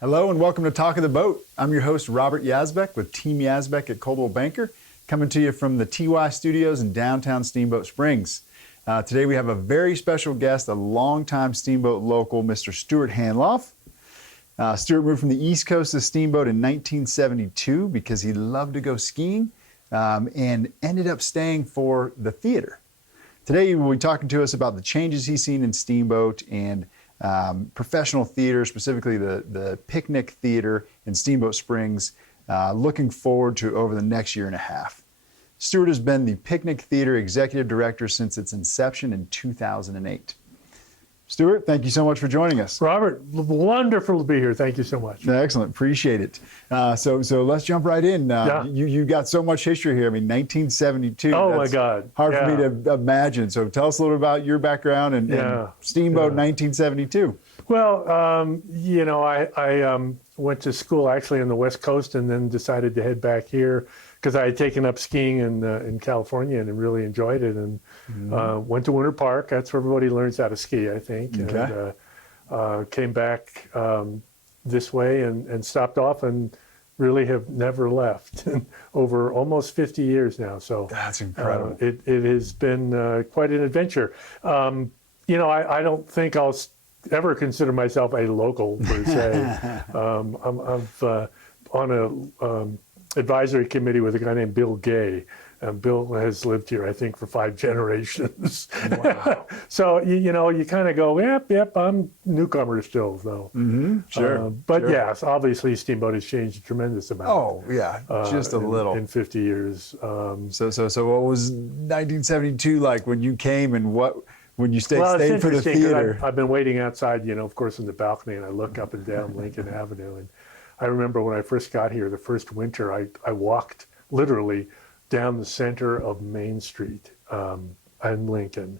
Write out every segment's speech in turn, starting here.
Hello and welcome to Talk of the Boat. I'm your host, Robert Yazbek with Team Yazbek at Coldwell Banker, coming to you from the TY Studios in downtown Steamboat Springs. Today we have a very special guest, a longtime Steamboat local, Mr. Stuart Handloff. Stuart moved from the East Coast to Steamboat in 1972 because he loved to go skiing and ended up staying for the theater. Today we'll be talking to us about the changes he's seen in Steamboat and professional theater, specifically the Piknik Theatre in Steamboat Springs, looking forward to over the next year and a half. Stuart has been the Piknik Theatre Executive Director since its inception in 2008. Stuart, thank you so much for joining us. Robert, wonderful to be here. Thank you so much. Excellent, appreciate it. So let's jump right in. You got so much history here. I mean, 1972. Oh my God. Hard for me to imagine. So tell us a little about your background and Steamboat 1972. Well, I went to school actually on the West Coast and then decided to head back here because I had taken up skiing in California and really enjoyed it, and went to Winter Park. That's where everybody learns how to ski, I think. Okay. And came back this way and stopped off and really have never left over almost 50 years now. So that's incredible. It has been quite an adventure. I don't think I'll ever consider myself a local per se. I'm on a advisory committee with a guy named Bill Gay. Bill has lived here, I think, for 5 generations. Wow. So, you kind of go, yep, I'm newcomer still, though. Mm-hmm. Sure. But yes, obviously Steamboat has changed a tremendous amount. Oh, yeah, just a little. In 50 years. So what was 1972 like when you came and when you stayed for the theater? I've been waiting outside, of course, in the balcony, and I look up and down Lincoln Avenue. And I remember when I first got here, the first winter, I walked literally down the center of Main Street in Lincoln,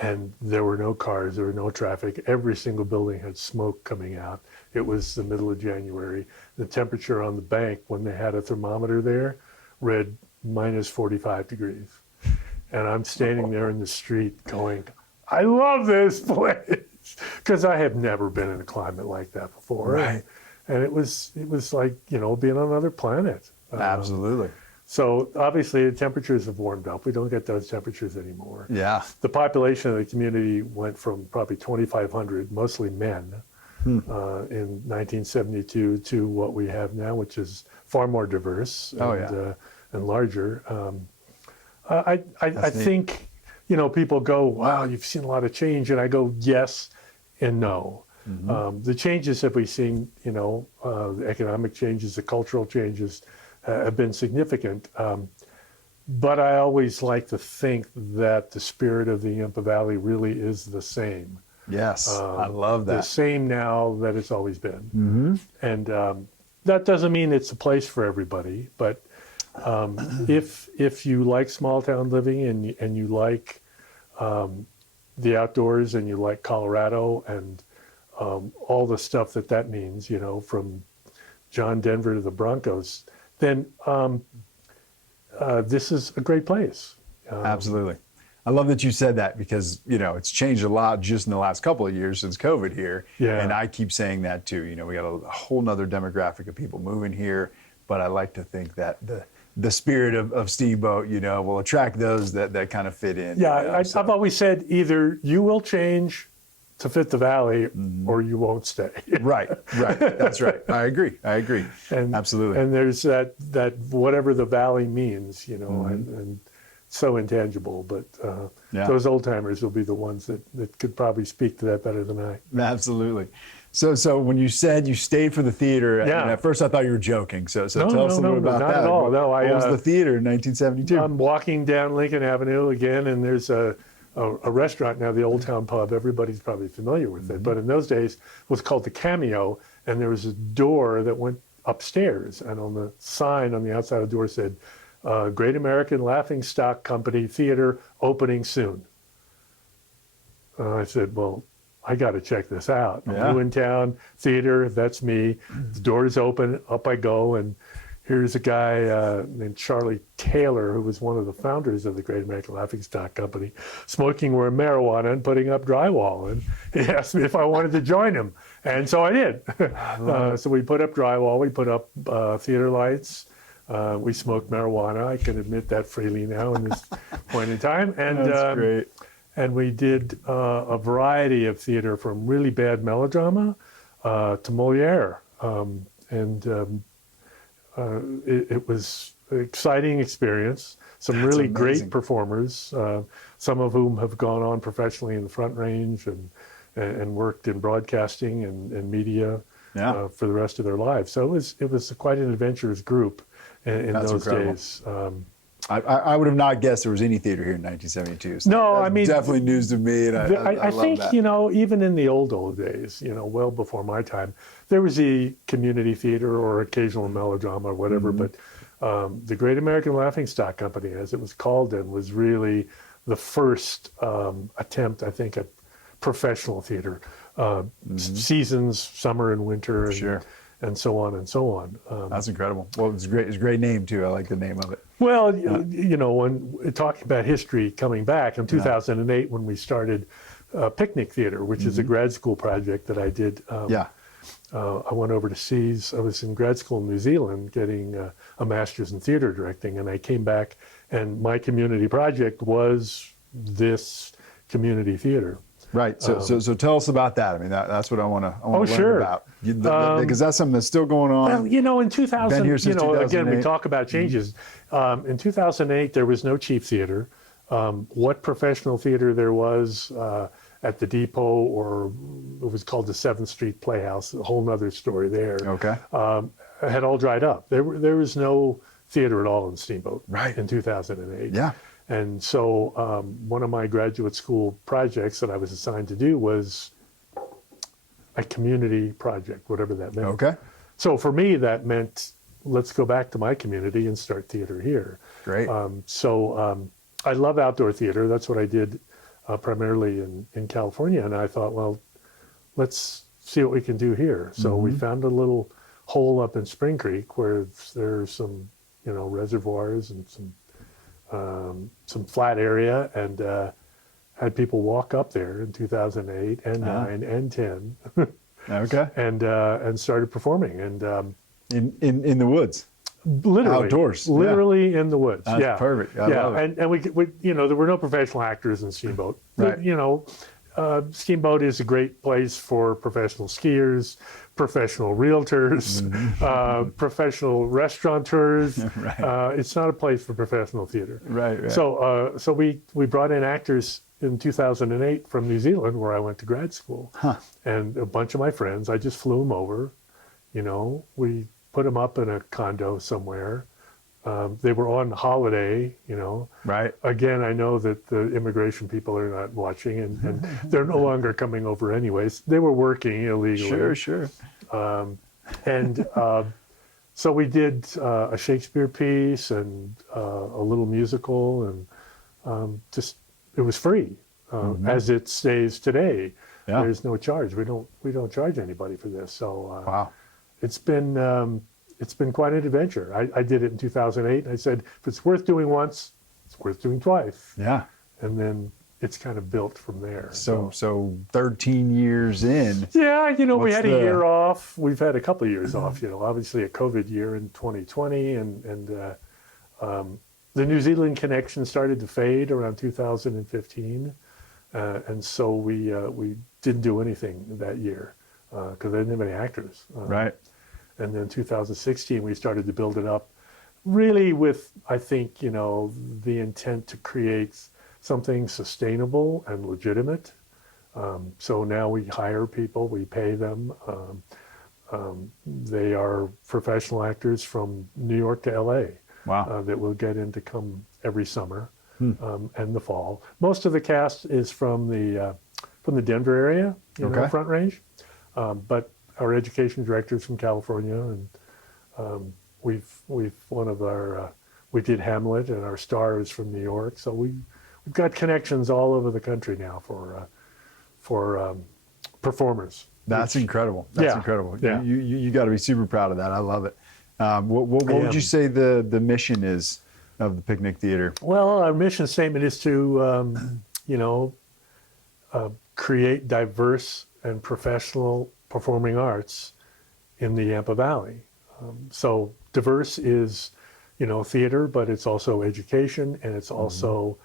and there were no cars, there were no traffic. Every single building had smoke coming out. It was the middle of January. The temperature on the bank, when they had a thermometer there, read minus 45 degrees. And I'm standing there in the street going, I love this place, because I have never been in a climate like that before. Right. And it was like, being on another planet. Absolutely. So obviously the temperatures have warmed up. We don't get those temperatures anymore. Yeah. The population of the community went from probably 2,500, mostly men, in 1972 to what we have now, which is far more diverse and larger. I think, people go, wow, you've seen a lot of change. And I go, yes and no. Mm-hmm. The changes that we've seen, the economic changes, the cultural changes have been significant. But I always like to think that the spirit of the Yampa Valley really is the same. Yes, I love that. The same now that it's always been. Mm-hmm. And that doesn't mean it's a place for everybody, but if you like small town living and you like the outdoors and you like Colorado and all the stuff that means, from John Denver to the Broncos, then this is a great place. Absolutely. I love that you said that because, it's changed a lot just in the last couple of years since COVID here. Yeah. And I keep saying that too. We got a whole nother demographic of people moving here, but I like to think that the spirit of Steamboat, will attract those that kind of fit in. Yeah, I've always said either you will change to fit the valley, or you won't stay. Right. That's right. I agree. And, absolutely. And there's that whatever the valley means, and so intangible. But those old timers will be the ones that could probably speak to that better than I. Absolutely. So when you said you stayed for the theater, and at first I thought you were joking. So tell us a little bit about that. Not at all. No, what was the theater in 1972? I'm walking down Lincoln Avenue again, and there's a restaurant now, the Old Town Pub. Everybody's probably familiar with it, but in those days it was called the Cameo, and there was a door that went upstairs, and on the sign on the outside of the door said, Great American Laughing Stock Company Theater opening soon. I said, well, I got to check this out. I'm new in town, theater, that's me. The door is open, up I go, and here's a guy named Charlie Taylor, who was one of the founders of the Great American Laughingstock Company, smoking marijuana and putting up drywall. And he asked me if I wanted to join him. And so I did. So we put up drywall, we put up theater lights, we smoked marijuana. I can admit that freely now in this point in time. And, That's great. And we did a variety of theater, from really bad melodrama to Moliere. It was an exciting experience. Some really great performers, some of whom have gone on professionally in the Front Range and worked in broadcasting and media for the rest of their lives. So it was quite an adventurous group in those incredible. days. I would have not guessed there was any theater here in 1972. So No, that's I mean, definitely news to me, and I love think that. even in the old days, well before my time, there was the community theater or occasional melodrama or whatever. But the Great American Laughingstock Company, as it was called then, was really the first attempt, I think, at professional theater, seasons, summer and winter, and so on and so on. That's incredible. Well, it's great. It's a great name too. I like the name of it. Well, when talking about history, coming back in 2008, when we started Piknik Theatre, which is a grad school project that I did. I went overseas. I was in grad school in New Zealand getting a master's in theater directing, and I came back, and my community project was this community theater. Right. So tell us about that. I mean, that's what I want to learn sure. about. Because that's something that's still going on. Well, in 2000, Been here since again, we 2008. talk about changes. In 2008, there was no cheap theater. What professional theater there was at the Depot, or it was called the 7th Street Playhouse, a whole nother story there. Okay. Had all dried up. There was no theater at all in Steamboat Right. in 2008. Yeah. And so one of my graduate school projects that I was assigned to do was a community project, whatever that meant. Okay. So for me, that meant, let's go back to my community and start theater here. Great. I love outdoor theater. That's what I did primarily in California. And I thought, well, let's see what we can do here. So we found a little hole up in Spring Creek where there's some, reservoirs and some flat area, and had people walk up there in 2008 and 9 and 10. Okay. And started performing, and In the woods. literally Outdoors. literally in the woods. That's perfect. I love it. And we there were no professional actors in Steamboat. Right. Steamboat is a great place for professional skiers, professional realtors, professional restaurateurs. Right. It's not a place for professional theater. Right. So we brought in actors in 2008 from New Zealand, where I went to grad school. And a bunch of my friends, I just flew them over. We put them up in a condo somewhere. They were on holiday, Right. Again, I know that the immigration people are not watching, and they're no longer coming over anyways. They were working illegally. Sure. So we did a Shakespeare piece and a little musical, and it was free, as it stays today. Yeah. There's no charge. We don't charge anybody for this. So Wow. It's been quite an adventure. I did it in 2008, and I said, if it's worth doing once, it's worth doing twice. Yeah. And then it's kind of built from there. So 13 years in. Yeah, we What's had a the- year off. We've had a couple of years off, obviously a COVID year in 2020, and the New Zealand connection started to fade around 2015. And so we didn't do anything that year because I didn't have any actors. Right. And then 2016, we started to build it up, really with, I think, the intent to create something sustainable and legitimate. So now we hire people, we pay them. They are professional actors from New York to LA. Wow. That we'll get in to come every summer and the fall. Most of the cast is from the Denver area, Okay. Front Range, but our education director's from California, and we did Hamlet, and our star is from New York. So we've got connections all over the country now for performers. That's incredible. That's Yeah. incredible. Yeah. You got to be super proud of that. I love it. What would you say the mission is of the Piknik Theater? Well, our mission statement is to, create diverse and professional performing arts in the Yampa Valley. So diverse is, theater, but it's also education, and it's also,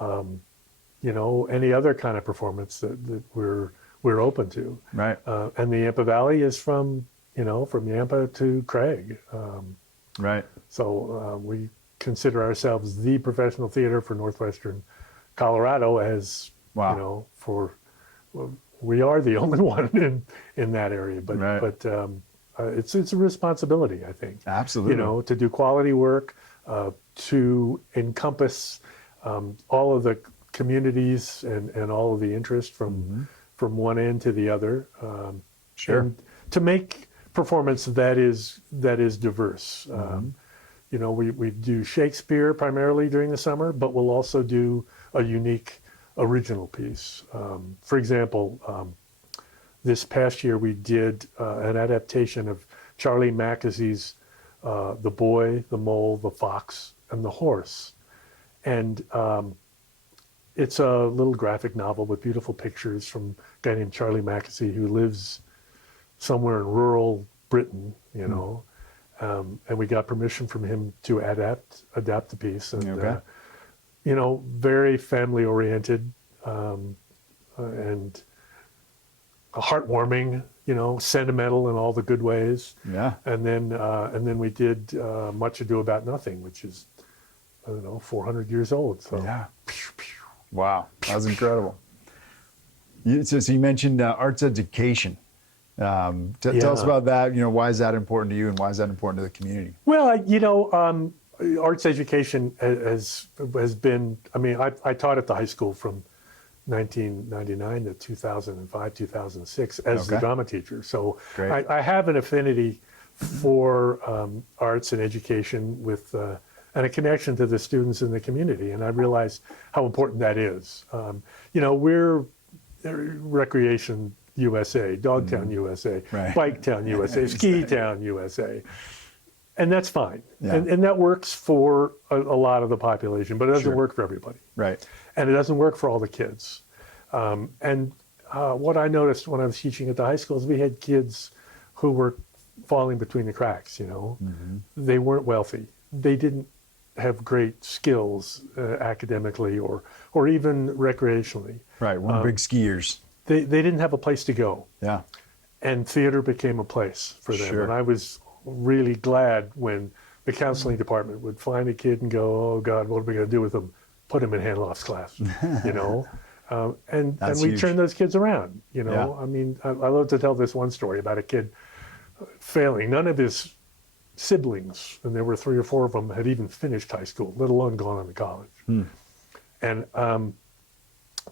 any other kind of performance that we're open to. Right. And the Yampa Valley is from Yampa to Craig. Right. So we consider ourselves the professional theater for Northwestern Colorado, as Wow. we are the only one in that area. But Right. it's a responsibility, I think. Absolutely. To do quality work, to encompass all of the communities and all of the interest from one end to the other. Sure. And to make performance that is diverse. We do Shakespeare primarily during the summer, but we'll also do a unique original piece. For example, this past year we did an adaptation of Charlie Mackesy's The Boy, the Mole, the Fox, and the Horse. And it's a little graphic novel with beautiful pictures from a guy named Charlie Mackesy, who lives somewhere in rural Britain, and we got permission from him to adapt the piece. And, Okay. very family oriented, and heartwarming, sentimental in all the good ways. Yeah. And then we did Much Ado About Nothing, which is, 400 years old. So Yeah. Wow. That was incredible. So you mentioned arts education. Tell us about that. Why is that important to you, and why is that important to the community? Well, arts education has been. I taught at the high school from 1999 to 2005, 2006 as the drama teacher. So Great. I have an affinity for arts and education and a connection to the students in the community, and I realize how important that is. We're Recreation USA, Dogtown USA, Right. Bike Town USA, Ski Town USA. And that's fine. Yeah. And that works for a lot of the population, but it doesn't Sure. work for everybody. Right. And it doesn't work for all the kids. What I noticed when I was teaching at the high school is we had kids who were falling between the cracks, They weren't wealthy. They didn't have great skills academically or even recreationally. Right. One big skiers. They didn't have a place to go. Yeah. And theater became a place for them. Sure. And I was really glad when the counseling department would find a kid and go, "Oh God, what are we going to do with them?" Put him in Handloff's class, and we huge. turned those kids around. Yeah. I love to tell this one story about a kid failing. None of his siblings, and there were 3 or 4 of them, had even finished high school, let alone gone on to college. And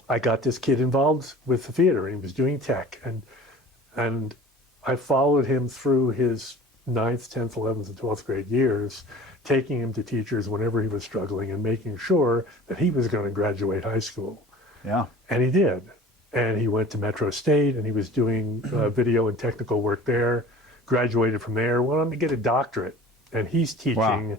I got this kid involved with the theater, and he was doing tech, and I followed him through his 9th, 10th, 11th, and 12th grade years, taking him to teachers whenever he was struggling and making sure that he was going to graduate high school. Yeah. And he did. And he went to Metro State, and he was doing video and technical work there, graduated from there, went on to get a doctorate. And he's teaching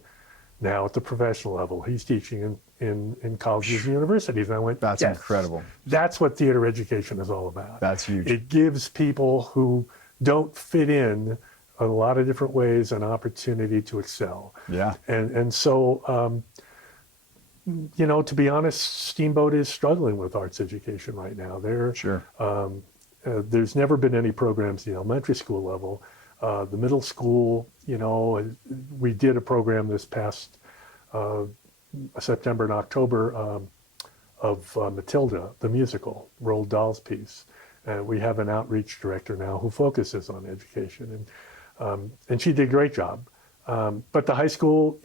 now at the professional level. He's teaching in colleges and universities. And I went, That's yes, incredible. That's what theater education is all about. That's huge. It gives people who don't fit in a lot of different ways an opportunity to excel. Yeah. And so, to be honest, Steamboat is struggling with arts education right now. Sure. There's never been any programs at the elementary school level. The middle school, we did a program this past September and October of Matilda, the musical, Roald Dahl's piece. And we have an outreach director now who focuses on education. And she did a great job. But the high school,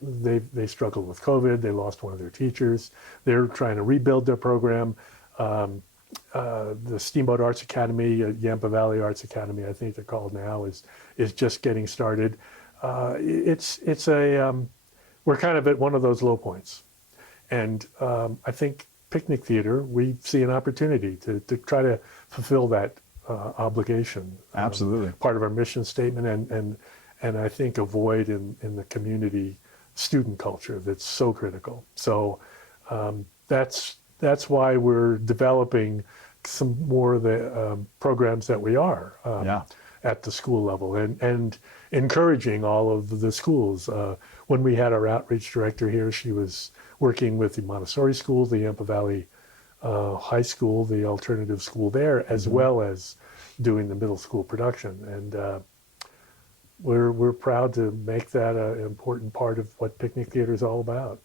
they struggled with COVID. They lost one of their teachers. They're trying to rebuild their program. The Steamboat Arts Academy, Yampa Valley Arts Academy, I think they're called now, is just getting started. We're kind of at one of those low points. And I think Piknik Theater, we see an opportunity to try to fulfill that obligation. Absolutely. Part of our mission statement and I think a void in the community student culture that's so critical. So that's why we're developing some more of the programs that we are at the school level, and encouraging all of the schools. When we had our outreach director here, she was working with the Montessori school, the Yampa Valley High School, the alternative school there, as well as doing the middle school production. And we're proud to make that an important part of what Piknik Theatre is all about.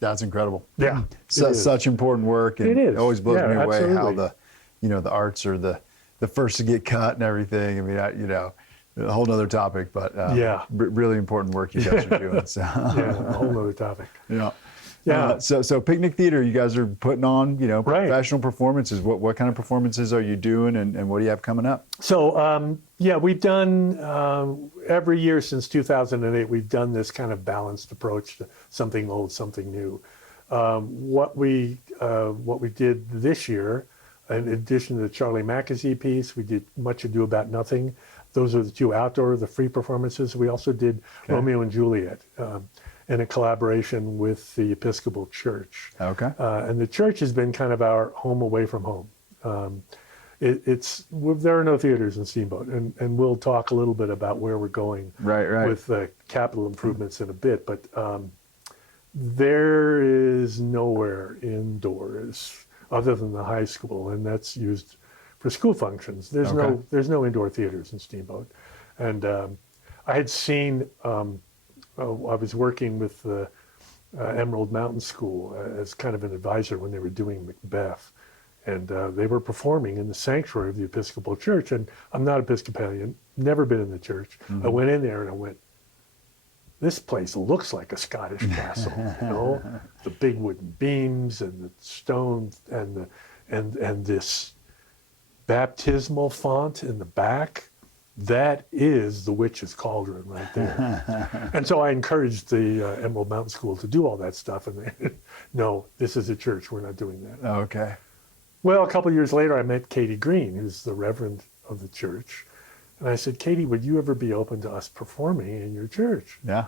That's incredible. Yeah, Such important work, and it always blows me away how the arts are the first to get cut and everything. I mean, a whole nother topic, but really important work you guys are doing. So. A whole nother topic. Yeah. So Piknik Theatre, you guys are putting on, professional performances. What kind of performances are you doing, and what do you have coming up? So, we've done, every year since 2008, we've done this kind of balanced approach to something old, something new. What we did this year, in addition to the Charlie Mackesy piece, we did Much Ado About Nothing. Those are the two outdoor, the free performances. We also did Romeo and Juliet. In a collaboration with the Episcopal Church. Okay. And the church has been kind of our home away from home. There are no theaters in Steamboat, and we'll talk a little bit about where we're going with the capital improvements in a bit, but there is nowhere indoors other than the high school, and that's used for school functions. There's no indoor theaters in Steamboat. And I had seen I was working with the Emerald Mountain School as kind of an advisor when they were doing Macbeth. And they were performing in the sanctuary of the Episcopal Church. And I'm not Episcopalian, never been in the church. Mm-hmm. I went in there and I went, this place looks like a Scottish castle, the big wooden beams and the stone and this baptismal font in the back. That is the witch's cauldron right there. And so I encouraged the Emerald Mountain School to do all that stuff. And they, no, this is a church. We're not doing that. Okay. Well, a couple of years later, I met Katie Green, who's the reverend of the church. And I said, Katie, would you ever be open to us performing in your church? Yeah.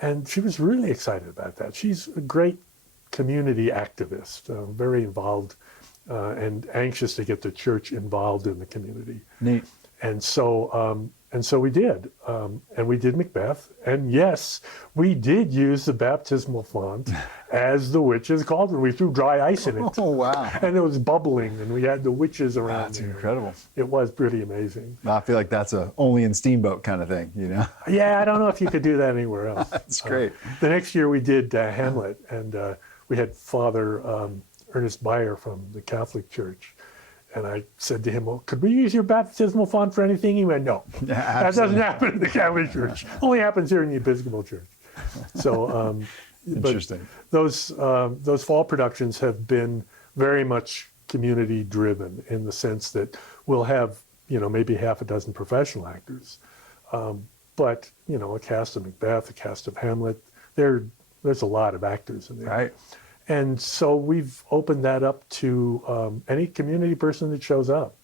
And she was really excited about that. She's a great community activist, very involved and anxious to get the church involved in the community. Neat. And so we did, and we did Macbeth, and yes, we did use the baptismal font as the witch's cauldron. We threw dry ice in it. Oh, wow. And it was bubbling, and we had the witches around. That's there. incredible. It was pretty amazing. I feel like that's a only in Steamboat kind of thing, Yeah, I don't know if you could do that anywhere else. That's great. The next year we did Hamlet, and we had Father Ernest Beyer from the Catholic Church. And I said to him, well, could we use your baptismal font for anything? He went, no, that doesn't happen in the Catholic Church. Only happens here in the Episcopal Church. So, interesting. But those fall productions have been very much community driven in the sense that we'll have, maybe half a dozen professional actors. But, a cast of Macbeth, a cast of Hamlet, there's a lot of actors in there. Right. And so we've opened that up to any community person that shows up.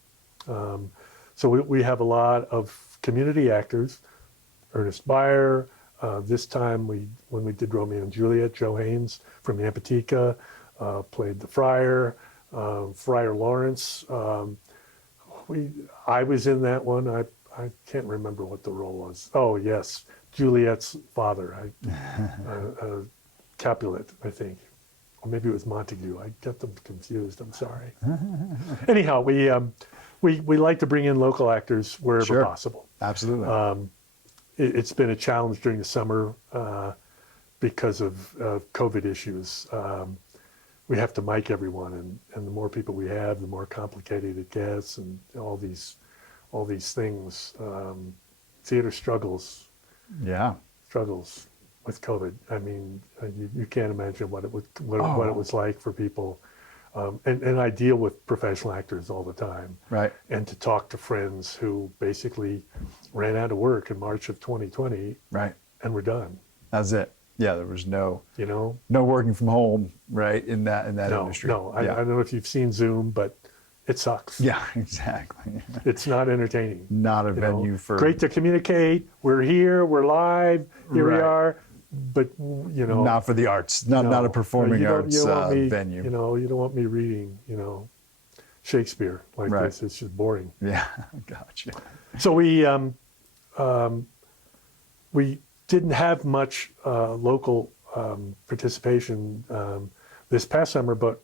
So we have a lot of community actors. Ernest Beyer, this time when we did Romeo and Juliet, Joe Haynes from Yampa played the friar, Friar Lawrence. I was in that one. I can't remember what the role was. Oh, yes, Juliet's father, Capulet, I think. Or maybe it was Montague. I get them confused. I'm sorry. Anyhow, we like to bring in local actors wherever possible. Absolutely. It's been a challenge during the summer because of COVID issues. We have to mic everyone, and the more people we have, the more complicated it gets, and all these things. Theater struggles. Yeah. Struggles with COVID. I mean, you can't imagine what it was like for people. And I deal with professional actors all the time. Right. And to talk to friends who basically ran out of work in March of 2020. Right. And we're done. That's it. Yeah, there was no working from home, right, in that industry. No, I don't know if you've seen Zoom, but it sucks. Yeah, exactly. It's not entertaining. Not a venue for... Great to communicate. We're here. We're live. Here we are. But, not for the arts. Not a performing arts venue. You don't want me reading, Shakespeare like this. It's just boring. Yeah, gotcha. So we didn't have much local participation this past summer, but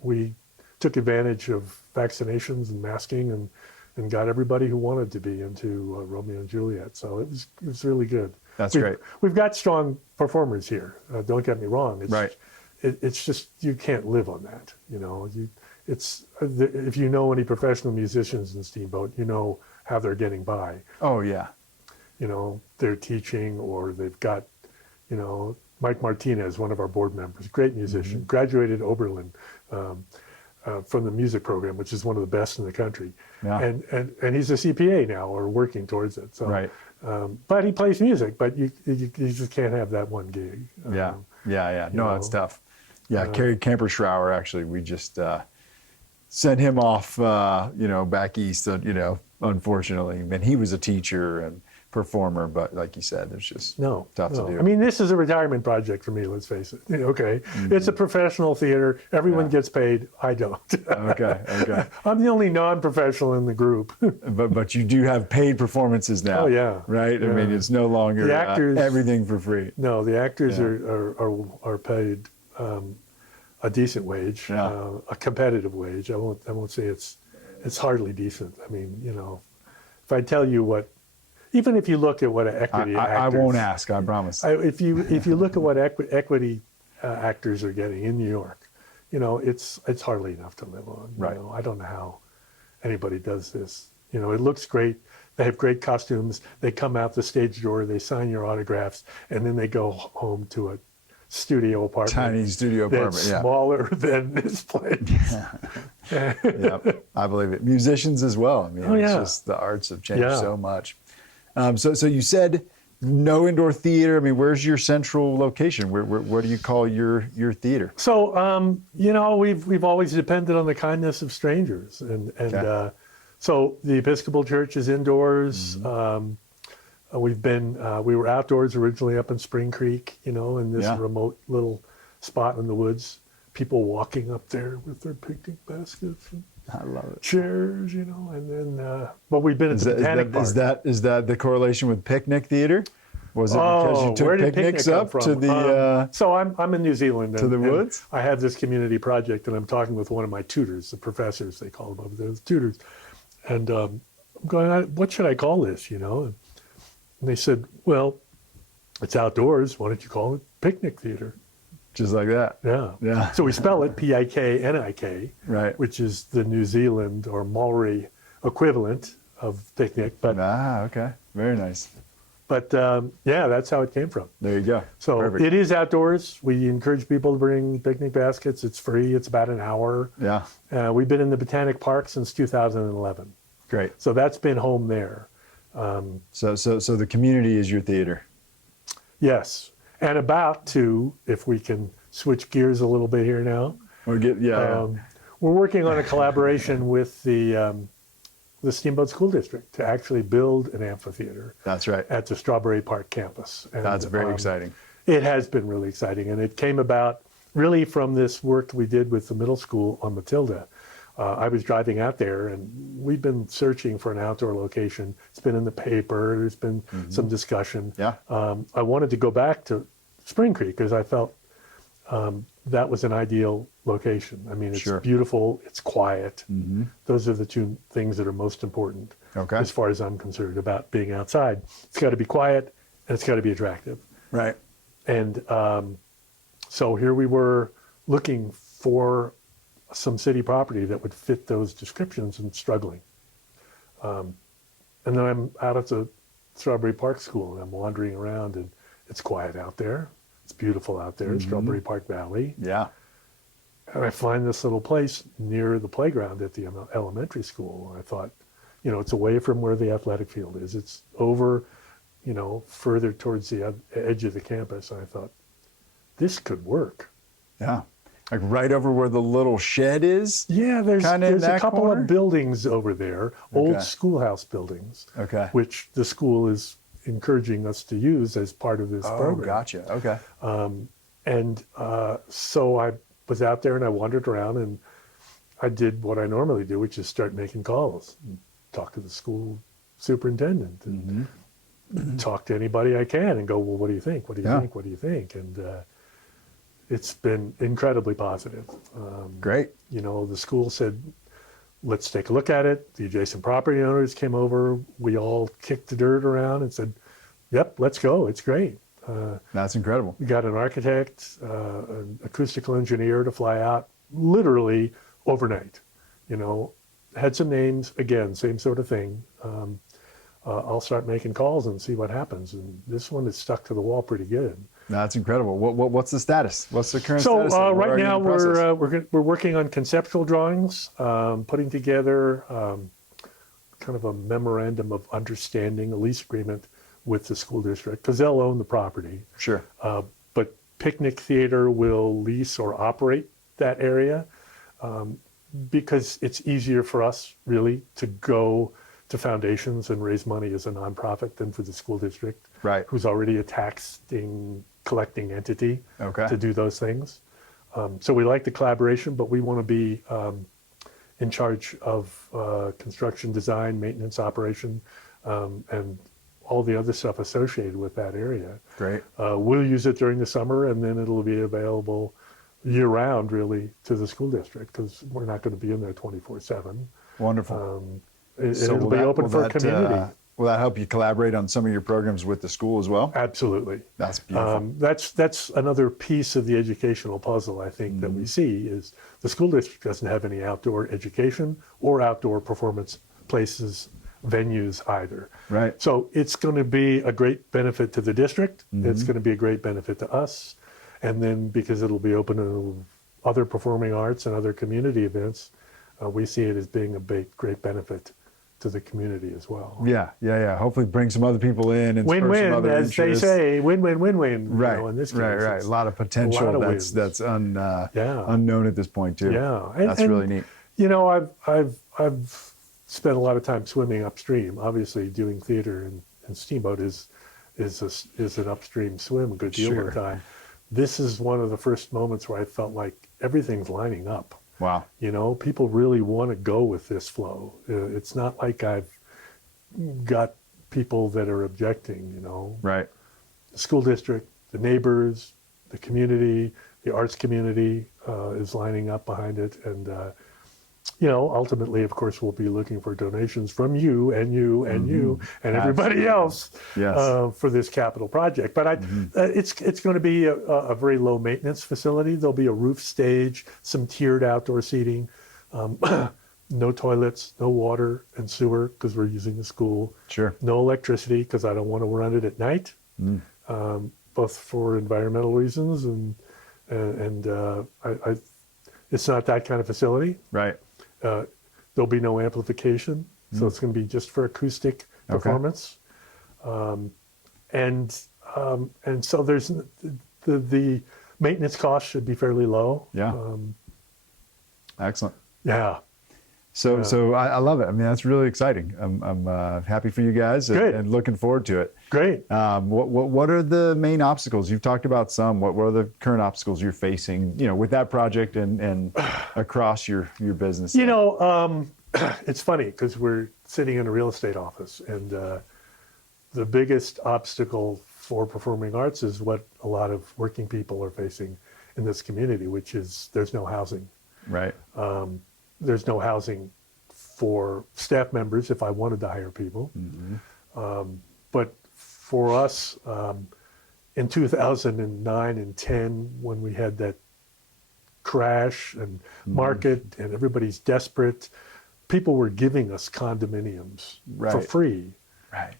we took advantage of vaccinations and masking and got everybody who wanted to be into Romeo and Juliet. So it was really good. That's great. We've got strong performers here. Don't get me wrong. It's just you can't live on that. If you know any professional musicians in Steamboat, you know how they're getting by. Oh yeah. They're teaching, or they've got, Mike Martinez, one of our board members, great musician, graduated Oberlin from the music program, which is one of the best in the country. Yeah. And he's a CPA now, or working towards it. So, but he plays music, but you just can't have that one gig. Yeah. No, that's tough. Yeah, Kerry Camperschrauer, actually, we just sent him off, back east, unfortunately. And he was a teacher and performer, but like you said, it's just tough to do. I mean, this is a retirement project for me, let's face it. Okay, it's a professional theater. Everyone gets paid. I don't. Okay. I'm the only non-professional in the group. but you do have paid performances now. Oh, yeah. Right? Yeah. I mean, it's no longer the actors, everything for free. No, the actors are paid a decent wage, a competitive wage. I won't say it's hardly decent. I mean, if I tell you what, even if you look at what equity actors... I won't ask, I promise. If you look at what equity actors are getting in New York, it's hardly enough to live on. Right. I don't know how anybody does this. It looks great. They have great costumes. They come out the stage door, they sign your autographs, and then they go home to a studio apartment. Tiny studio apartment, that's smaller than this place. Yeah, I believe it. Musicians as well. I mean, it's just the arts have changed so much. So you said no indoor theater. I mean, where's your central location? Where do you call your theater? So we've always depended on the kindness of strangers, and so the Episcopal Church is indoors. We were outdoors originally up in Spring Creek, in this remote little spot in the woods. People walking up there with their picnic baskets. I love it. Chairs, and then, but we've been at the Botanic Park. Is that the correlation with Piknik Theatre? Was it because you took picnics up to the? So I'm in New Zealand. To the woods. I have this community project, and I'm talking with one of my tutors, the professors they call them over there, the tutors, and I'm going, what should I call this? And they said, well, it's outdoors. Why don't you call it Piknik Theatre? Just like that. Yeah. So we spell it Piknik, right? Which is the New Zealand or Maori equivalent of picnic. But okay, very nice. But that's how it came from. There you go. So Perfect. It is outdoors. We encourage people to bring picnic baskets. It's free. It's about an hour. Yeah. We've been in the Botanic Park since 2011. Great. So that's been home there. So the community is your theater. Yes. And about to, if we can switch gears a little bit here now. We're working on a collaboration with the Steamboat School District to actually build an amphitheater. That's right. At the Strawberry Park campus. And, that's very exciting. It has been really exciting, and it came about really from this work we did with the middle school on Matilda. I was driving out there, and we've been searching for an outdoor location. It's been in the paper. There's been some discussion. Yeah. I wanted to go back to Spring Creek because I felt that was an ideal location. I mean, it's beautiful. It's quiet. Those are the two things that are most important as far as I'm concerned about being outside. It's got to be quiet, and it's got to be attractive. Right. And so here we were looking for some city property that would fit those descriptions and struggling. And then I'm out at the Strawberry Park School, and I'm wandering around, and it's quiet out there. It's beautiful out there, Strawberry Park Valley. Yeah. And I find this little place near the playground at the elementary school. And I thought, it's away from where the athletic field is. It's over, further towards the edge of the campus. And I thought, this could work. Yeah. Like right over where the little shed is? Yeah, there's a couple corner? of buildings over there, old Okay. schoolhouse buildings, Okay. which the school is encouraging us to use as part of this Oh, program. gotcha. Okay. So I was out there and I wandered around and I did what I normally do, which is start making calls, and talk to the school superintendent, and talk to anybody I can, and go, well, what do you think? What do you Yeah. think? What do you think? And it's been incredibly positive. Great. You know, the school said, let's take a look at it. The adjacent property owners came over. We all kicked the dirt around and said, yep, let's go. It's great. That's incredible. We got an architect, an acoustical engineer to fly out literally overnight. You know, had some names, again, same sort of thing. I'll start making calls and see what happens. And this one is stuck to the wall pretty good. That's incredible. What's the status? What's the current So status? Where right are you now in the process? we're working on conceptual drawings, putting together kind of a memorandum of understanding, a lease agreement with the school district, because they'll own the property. Sure. But Piknik Theatre will lease or operate that area because it's easier for us really to go to foundations and raise money as a nonprofit than for the school district, Right. who's already a taxing, collecting entity Okay. to do those things. So we like the collaboration, but we want to be in charge of construction, design, maintenance, operation, and all the other stuff associated with that area. Great. We'll use it during the summer, and then it'll be available year-round, really, to the school district, because we're not going to be in there 24/7. Wonderful. It'll will be that- open will for that, community. Will that help you collaborate on some of your programs with the school as well? Absolutely. That's beautiful. That's another piece of the educational puzzle, I think, that Mm-hmm. we see is the school district doesn't have any outdoor education or outdoor performance places, venues either. Right. So it's going to be a great benefit to the district. Mm-hmm. It's going to be a great benefit to us. And then because it'll be open to other performing arts and other community events, we see it as being a great benefit to the community as well. Yeah. Hopefully bring some other people in and spur some Win-win, other as they interest. say, win-win. Right. You know, in this case, Right. it's A lot of potential lot of that's wins. unknown at this point too. Yeah, That's really neat. You know, I've spent a lot of time swimming upstream. Obviously, doing theater and Steamboat is an upstream swim a good deal Sure. of the time. This is one of the first moments where I felt like everything's lining up. Wow. You know, people really want to go with this flow. It's not like I've got people that are objecting, you know. Right. The school district, the neighbors, the community, the arts community is lining up behind it. And, you know, ultimately, of course, we'll be looking for donations from you and you and you and everybody else Yes. for this capital project. But it's going to be a very low maintenance facility. There'll be a roof stage, some tiered outdoor seating, no toilets, no water and sewer because we're using the school. Sure. No electricity because I don't want to run it at night, both for environmental reasons and it's not that kind of facility. Right. There'll be no amplification, so it's going to be just for acoustic performance. And so there's the maintenance cost should be fairly low. Yeah. Excellent. Yeah. So I love it. I mean, that's really exciting. I'm happy for you guys and looking forward to it. Great. What are the main obstacles? You've talked about some. What are the current obstacles you're facing, you know, with that project and across your business? You know, it's funny because we're sitting in a real estate office, and the biggest obstacle for performing arts is what a lot of working people are facing in this community, which is there's no housing. Right. There's no housing for staff members if I wanted to hire people. But for us, in 2009 and 10, when we had that crash and market and everybody's desperate, people were giving us condominiums for free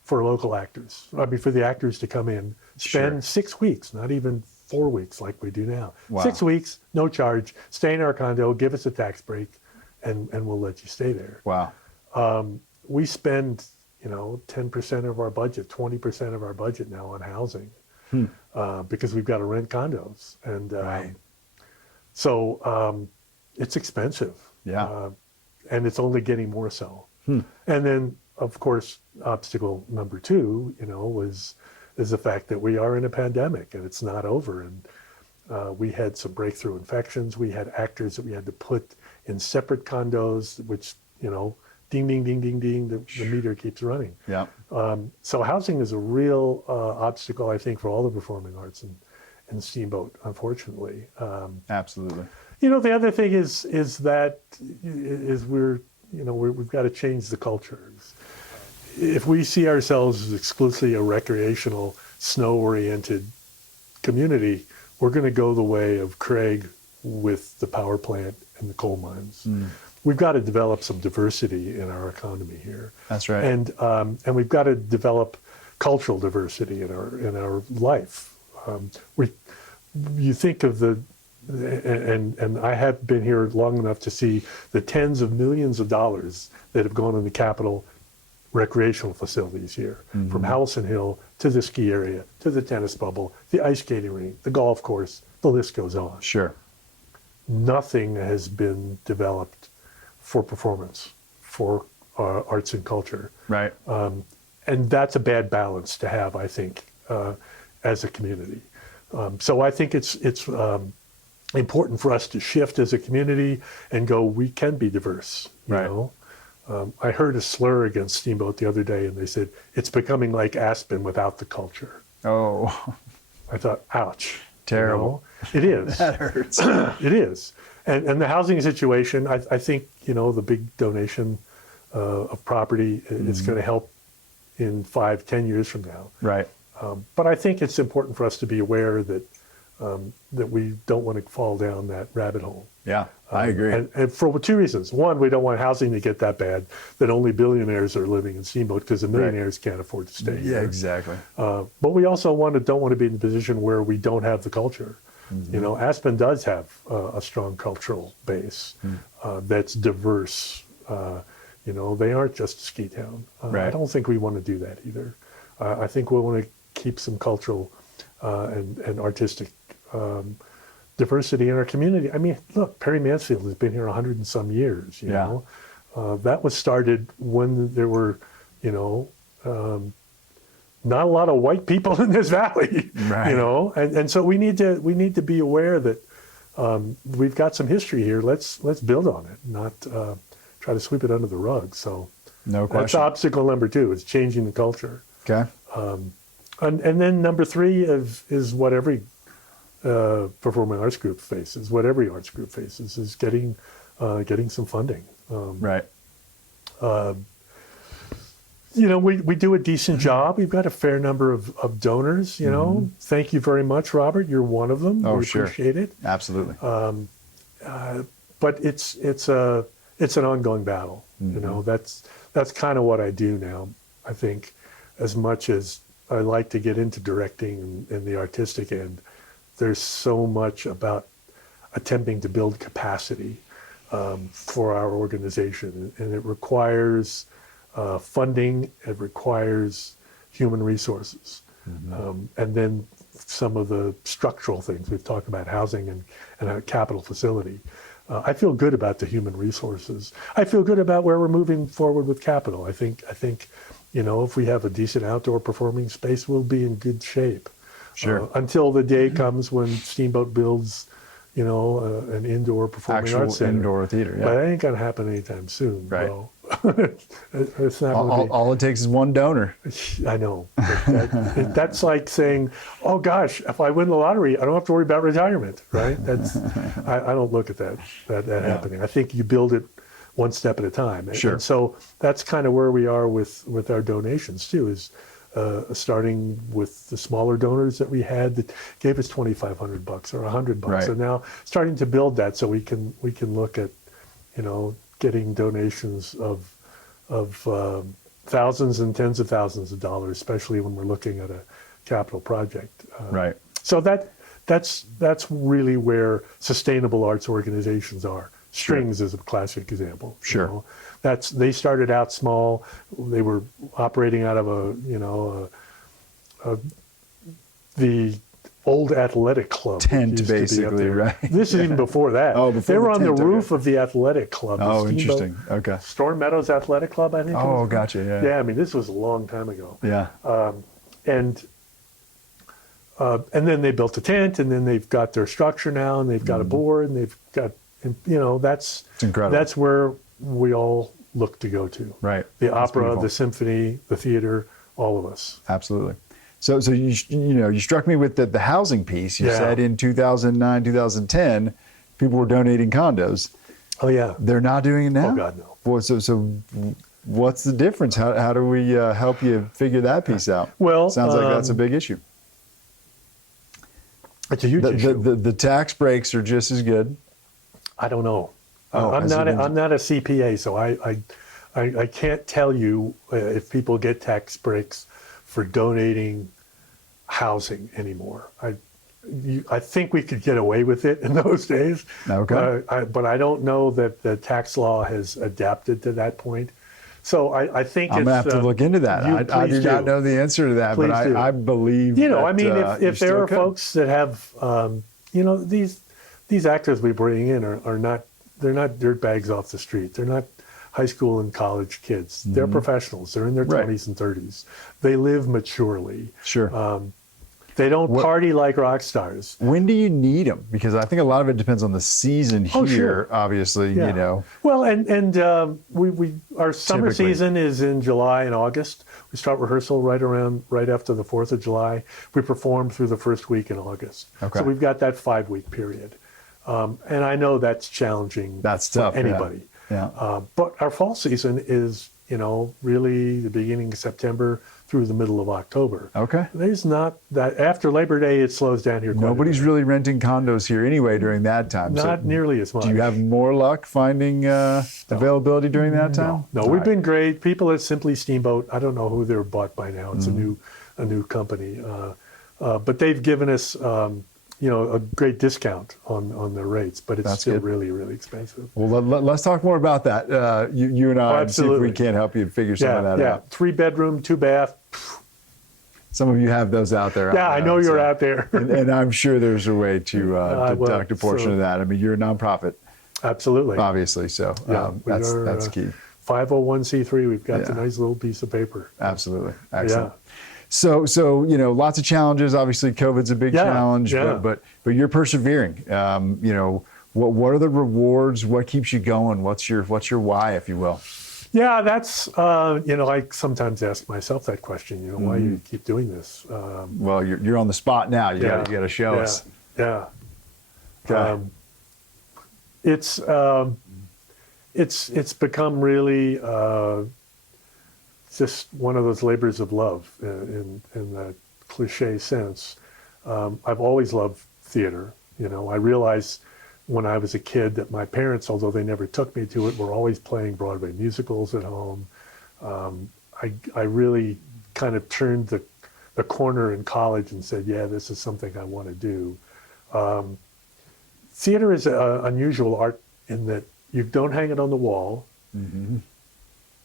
for local actors. I mean, for the actors to come in, spend 6 weeks, not even 4 weeks like we do now. Wow. 6 weeks, no charge, stay in our condo, give us a tax break, and we'll let you stay there. Wow. We spend, you know, 10% of our budget, 20% of our budget now on housing because we've got to rent condos. And So it's expensive. Yeah. And it's only getting more so. And then, of course, obstacle number two, is the fact that we are in a pandemic and it's not over. And we had some breakthrough infections. We had actors that we had to put in separate condos, which, ding, ding, ding, ding, ding, the meter keeps running. Yeah. So housing is a real obstacle, I think, for all the performing arts and Steamboat, unfortunately. Absolutely. The other thing is that we've got to change the culture. If we see ourselves as exclusively a recreational, snow-oriented community, we're going to go the way of Craig with the power plant and the coal mines. We've got to develop some diversity in our economy here. That's right. And we've got to develop cultural diversity in our life. You think of and I have been here long enough to see the tens of millions of dollars that have gone in the capital recreational facilities here, from Howelson Hill to the ski area, to the tennis bubble, the ice skating rink, the golf course, the list goes on. Sure. Nothing has been developed for performance, for arts and culture. Right. And that's a bad balance to have, I think, as a community. So I think it's important for us to shift as a community and go, we can be diverse, you know? I heard a slur against Steamboat the other day, and they said, it's becoming like Aspen without the culture. Oh. I thought, ouch. Terrible. It is. That hurts. It is. And the housing situation, I think, the big donation of property is going to help in 5-10 years from now. Right. But I think it's important for us to be aware that we don't want to fall down that rabbit hole. Yeah, I agree. And for two reasons. One, we don't want housing to get that bad that only billionaires are living in Steamboat because the millionaires can't afford to stay here. Yeah, exactly. But we also don't want to be in the position where we don't have the culture. Aspen does have a strong cultural base that's diverse. They aren't just a ski town. I don't think we want to do that either. I think we want to keep some cultural and artistic diversity in our community. I mean, look, Perry Mansfield has been here 100 and some years, you know. That was started when there were, not a lot of white people in this valley, and so we need to be aware that we've got some history here. Let's build on it, not try to sweep it under the rug. So no question. That's obstacle number 2, is changing the culture. Okay. And then number 3 is what every performing arts group faces, what every arts group faces, is getting some funding. Right. We do a decent job. We've got a fair number of donors, Thank you very much, Robert. You're one of them. Oh, we sure. appreciate it. Absolutely. But it's an ongoing battle. That's kind of what I do now. I think as much as I like to get into directing and the artistic end, there's so much about attempting to build capacity for our organization, and it requires funding, it requires human resources, and then some of the structural things we've talked about, housing and a capital facility. I feel good about the human resources. I feel good about where we're moving forward with capital. I think if we have a decent outdoor performing space, we'll be in good shape. Sure. Until the day comes when Steamboat builds, an indoor performing arts center. Indoor theater. Yeah. But that ain't gonna happen anytime soon. Right. Bro. It's not gonna be. All it takes is one donor. I know. That's like saying, "Oh gosh, if I win the lottery, I don't have to worry about retirement." Right? That's. I don't look at that happening. I think you build it one step at a time. Sure. And so that's kind of where we are with our donations too. Is starting with the smaller donors that we had that gave us $2,500 or $100, Right. and now starting to build that so we can look at, getting donations of thousands and tens of thousands of dollars, especially when we're looking at a capital project. Right. So that's really where sustainable arts organizations are. Strings is a classic example. Sure. They started out small. They were operating out of the old athletic club. Tent, used to be up basically, there. right? This is even before that. Oh, before they were the on the tent, okay. roof of the athletic club. The Oh, Steamboat interesting. Okay. Storm Meadows Athletic Club, I think. Oh, gotcha. Yeah. Yeah, I mean, this was a long time ago. Yeah. And then they built a tent, and then they've got their structure now, and they've got a board, and they've got, that's It's incredible. That's where we all look to go to. Right. The That's opera, beautiful. the symphony, the theater, all of us. Absolutely. So you struck me with the housing piece. You Yeah. said in 2009, 2010, people were donating condos. Oh yeah. They're not doing it now? Oh God, no. Well, so what's the difference? How do we help you figure that piece out? Well, sounds like that's a big issue. It's a huge issue. The tax breaks are just as good. I don't know. Oh, I'm not a CPA, so I can't tell you if people get tax breaks for donating housing anymore. I think we could get away with it in those days. Okay. But I don't know that the tax law has adapted to that point. So I think I'm going to have to look into that. I do not know the answer to that, Please but do. I believe I mean, you if there still are could. folks that have, these actors we bring in are not, they're not dirtbags off the street. They're not high school and college kids. They're professionals. They're in their Right. 20s and 30s. They live maturely. Sure. They don't party like rock stars. When do you need them? Because I think a lot of it depends on the season here. Oh, sure. Obviously, Yeah. Well, and our summer Typically. season is in July and August. We start rehearsal right after the 4th of July. We perform through the first week in August. Okay. So we've got that 5-week period. And I know that's challenging That's for tough, yeah. anybody. Yeah. But our fall season is, really the beginning of September through the middle of October. Okay. There's not that, after Labor Day, it slows down here quite a Nobody's bit. really renting condos here anyway during that time. Not nearly as much. Do you have more luck finding availability during that time? No, All we've right. been great. People at Simply Steamboat, I don't know who they're bought by now. It's Mm-hmm. a new company. But they've given us, a great discount on their rates, but it's That's still good. really, really expensive. Well, let's talk more about that. You and I, and see if we absolutely. can't help you figure some of that out. 3-bedroom, 2-bath. Some of you have those out there. Yeah, I know you're so- out there. and I'm sure there's a way to well, deduct a portion so- of that. I mean, you're a nonprofit, Absolutely. obviously, so Yeah, we that's are, key. 501c3. We've got the Yeah. nice little piece of paper. Absolutely, excellent. Yeah. So lots of challenges. Obviously, COVID's a big Yeah, challenge, yeah. but you're persevering. What are the rewards? What keeps you going? What's your why, if you will? Yeah, that's, I sometimes ask myself that question, why you keep doing this? Well, you're on the spot now. You got to show yeah, us. Yeah. Okay. It's become really just one of those labors of love in the cliche sense. I've always loved theater. I realized when I was a kid that my parents, although they never took me to it, were always playing Broadway musicals at home. I really kind of turned the corner in college and said, yeah, this is something I want to do. Theater is an unusual art in that you don't hang it on the wall,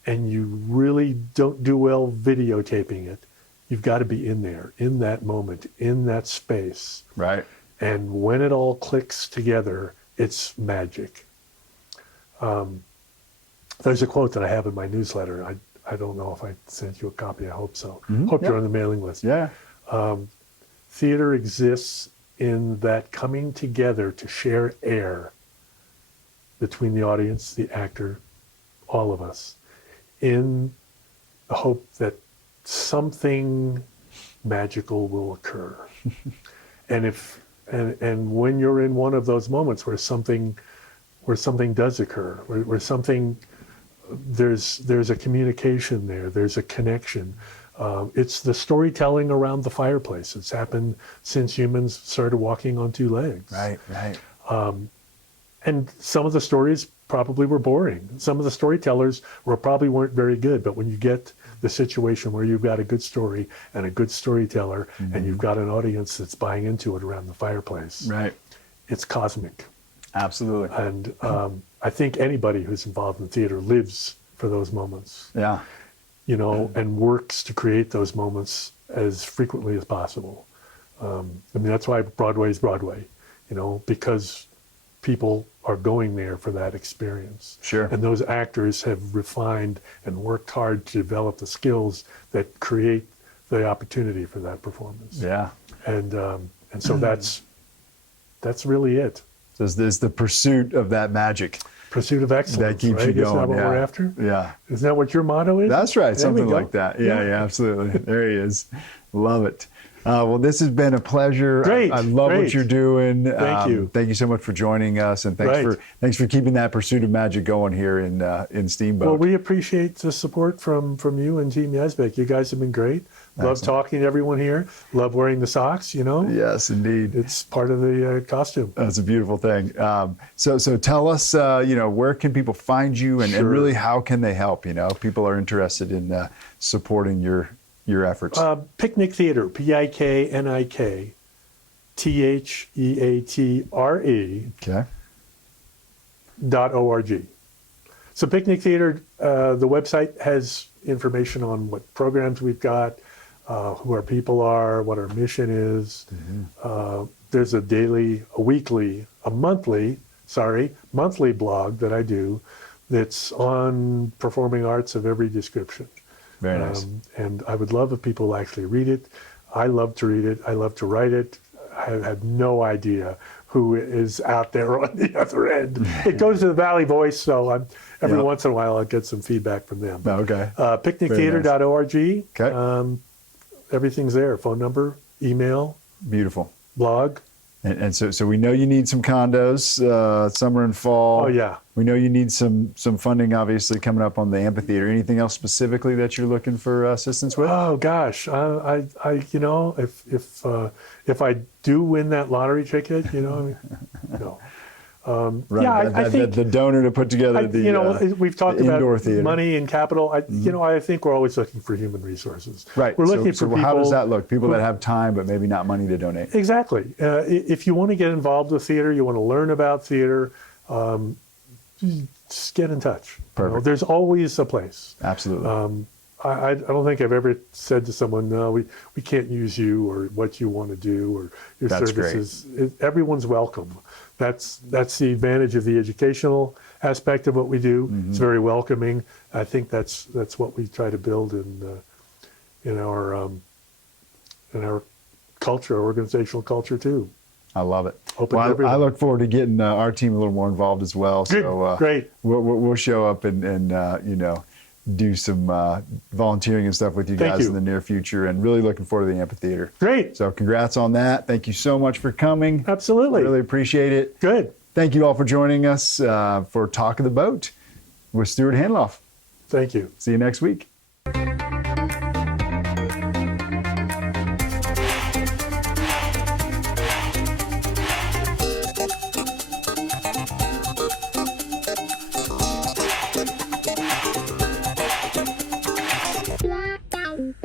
and you really don't do well videotaping it. You've got to be in there, in that moment, in that space. Right. And when it all clicks together, it's magic. There's a quote that I have in my newsletter. I don't know if I sent you a copy. I hope so. Hope you're on the mailing list. Yeah. Theater exists in that coming together to share air between the audience, the actor, all of us, in the hope that something magical will occur. And when you're in one of those moments where something does occur, where something, there's a communication there, there's a connection. It's the storytelling around the fireplace. It's happened since humans started walking on two legs. Right. And some of the stories probably were boring. Some of the storytellers probably weren't very good. But when you get the situation where you've got a good story and a good storyteller, and you've got an audience that's buying into it around the fireplace, Right. it's cosmic. Absolutely. And I think anybody who's involved in theater lives for those moments, Yeah. and works to create those moments as frequently as possible. That's why Broadway is Broadway, because people are going there for that experience. Sure. And those actors have refined and worked hard to develop the skills that create the opportunity for that performance. Yeah. And so that's really it. So there's the pursuit of that magic. Pursuit of excellence. That keeps right? you going. Isn't that what yeah. we're after? Yeah. Isn't that what your motto is? That's right. There Something we go. like that. Yeah, absolutely. There he is. Love it. Well, this has been a pleasure. Great. I love what Great. you're doing. Thank you. Thank you so much for joining us, and Right. thanks for keeping that pursuit of magic going here in Steamboat. Well, we appreciate the support from you and Team Yazbek. You guys have been great. Love Excellent. talking to everyone here. Love wearing the socks, Yes, indeed. It's part of the costume. That's a beautiful thing. So tell us, where can people find you, and Sure. really how can they help? People are interested in supporting your efforts. Piknik Theatre, PIKNIK THEATRE Okay. .org. So Piknik Theatre, the website has information on what programs we've got, who our people are, what our mission is. There's a monthly blog that I do that's on performing arts of every description. Very nice. And I would love if people actually read it. I love to read it. I love to write it. I have no idea who is out there on the other end. It goes to the Valley Voice, so every once in a while I'll get some feedback from them. Okay. Pikniktheatre.org. Okay. Everything's there. Phone number, email, Beautiful. blog. And so we know you need some condos, summer and fall. Oh, yeah. We know you need some funding, obviously, coming up on the amphitheater. Anything else specifically that you're looking for assistance with? Oh gosh, if I do win that lottery ticket, no. Right. I think the donor to put together we've talked the about indoor theater. money and capital. I think we're always looking for human resources. Right. We're looking so for people. How does that look? People that have time but maybe not money to donate. Exactly. If you want to get involved with theater, you want to learn about theater, just get in touch. Perfect. There's always a place. Absolutely. I don't think I've ever said to someone, no, we can't use you or what you want to do or your That's services. Everyone's welcome. That's the advantage of the educational aspect of what we do. It's very welcoming. I think that's what we try to build in our culture, organizational culture too. I love it. Open to Well, I everyone. look forward to getting our team a little more involved as well. Good. So Great. We'll show up and do some volunteering and stuff with you Thank guys you. in the near future, and really looking forward to the amphitheater. Great. So congrats on that. Thank you so much for coming. Absolutely. Really appreciate it. Good. Thank you all for joining us for Talk of the Boat with Stuart Handloff. Thank you. See you next week. Bye.